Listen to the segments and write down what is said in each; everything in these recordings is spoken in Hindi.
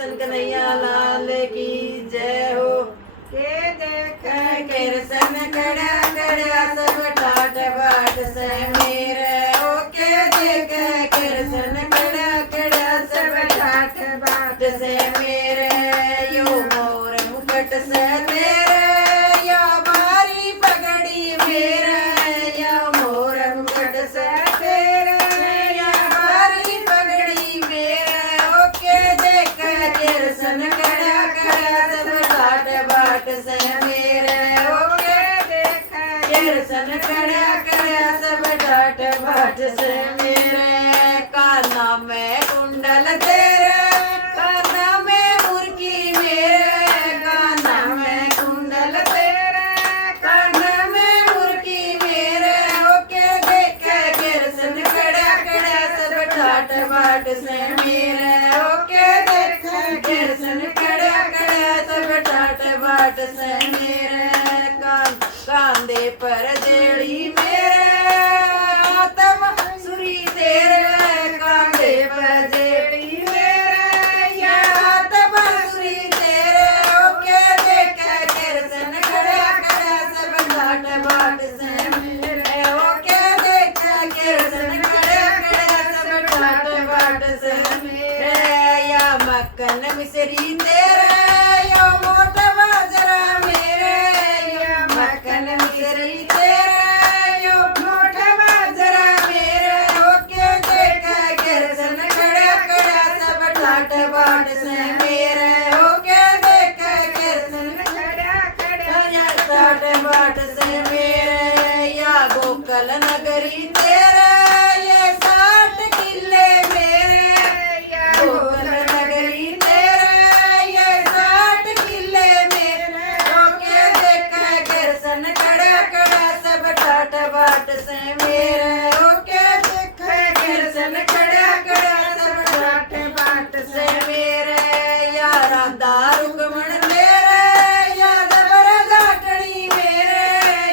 कन्हैया लाल की जय हो। के देख कृष्ण खड़ा खड़ा सब ठाठ बाट से मेरे हो। के देख कृष्ण खड़ा खड़ा सब ठाठ बाट से मेरे यो मोर मुकुट से तेरे यो मारी पगड़ी मेरे यो मोर मुकुट से तेरे यो मारी पगड़ी मेरे हो। के देख कृष्ण खड़ा खड़ा सब ठाठ बाट से मेरे हो। के देख कृष्ण खड़ा खड़ा सब ठाठ बाट से मेरे काना में कुंडल तेरे काना में मुर्की मेरे काना में कुंडल तेरे काना में मुर्की मेरे हो। के देख कृष्ण खड़ा खड़ा सब ठाठ बाट से मेरे हो। के देख कृष्ण खड़ा खड़ा सब ठाठ बाट से मेरे कांधे पर देड़ी मेरे आत्म सुरी तेरे कांधे पर देड़ी मेरे या आत्म सुरी तेरे हो। के देख कृष्ण खड़ा खड़ा सब ठाठ बाट से मेरे हो। के देख कृष्ण खड़ा खड़ा सब ठाठ बाट से मेरे या मक्खन मिश्री तेरे यो मोटा बाजरा मेरे या मक्खन मिश्री तेरे यो मोटा बाजरा मेरे हो। के देख कृष्ण खड़ा खड़ा सब ठाठ बाट से मेरे हो। के देख कृष्ण खड़ा खड़ा ठाठ बाट से मेरे या गोकल नगरी तेरे ये 60 किले मेरे या गोकल नगरी तेरे ये 60 किले मेरे हो। के देख कृष्ण खड़ा खड़ा सब ठाठ बाट से मेरे हो। के देख कृष्ण खड़ा खड़ा सब ठाठ बाट से मेरे या राधा रुक्मण तेरे या जबर जाटनी मेरे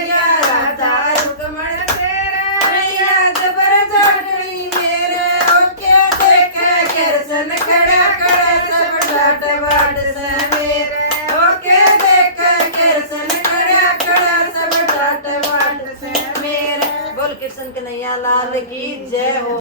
या राधा रुक्मण तेरे या जबर जाटनी मेरे हो। के देख कृष्ण खड़ा खड़ा सब ठाठ बाट से मेरे हो। के देख कृष्ण खड़ा खड़ा सब ठाठ बाट से मेरे। बोल कृष्ण कन्हैया लाल की जय हो।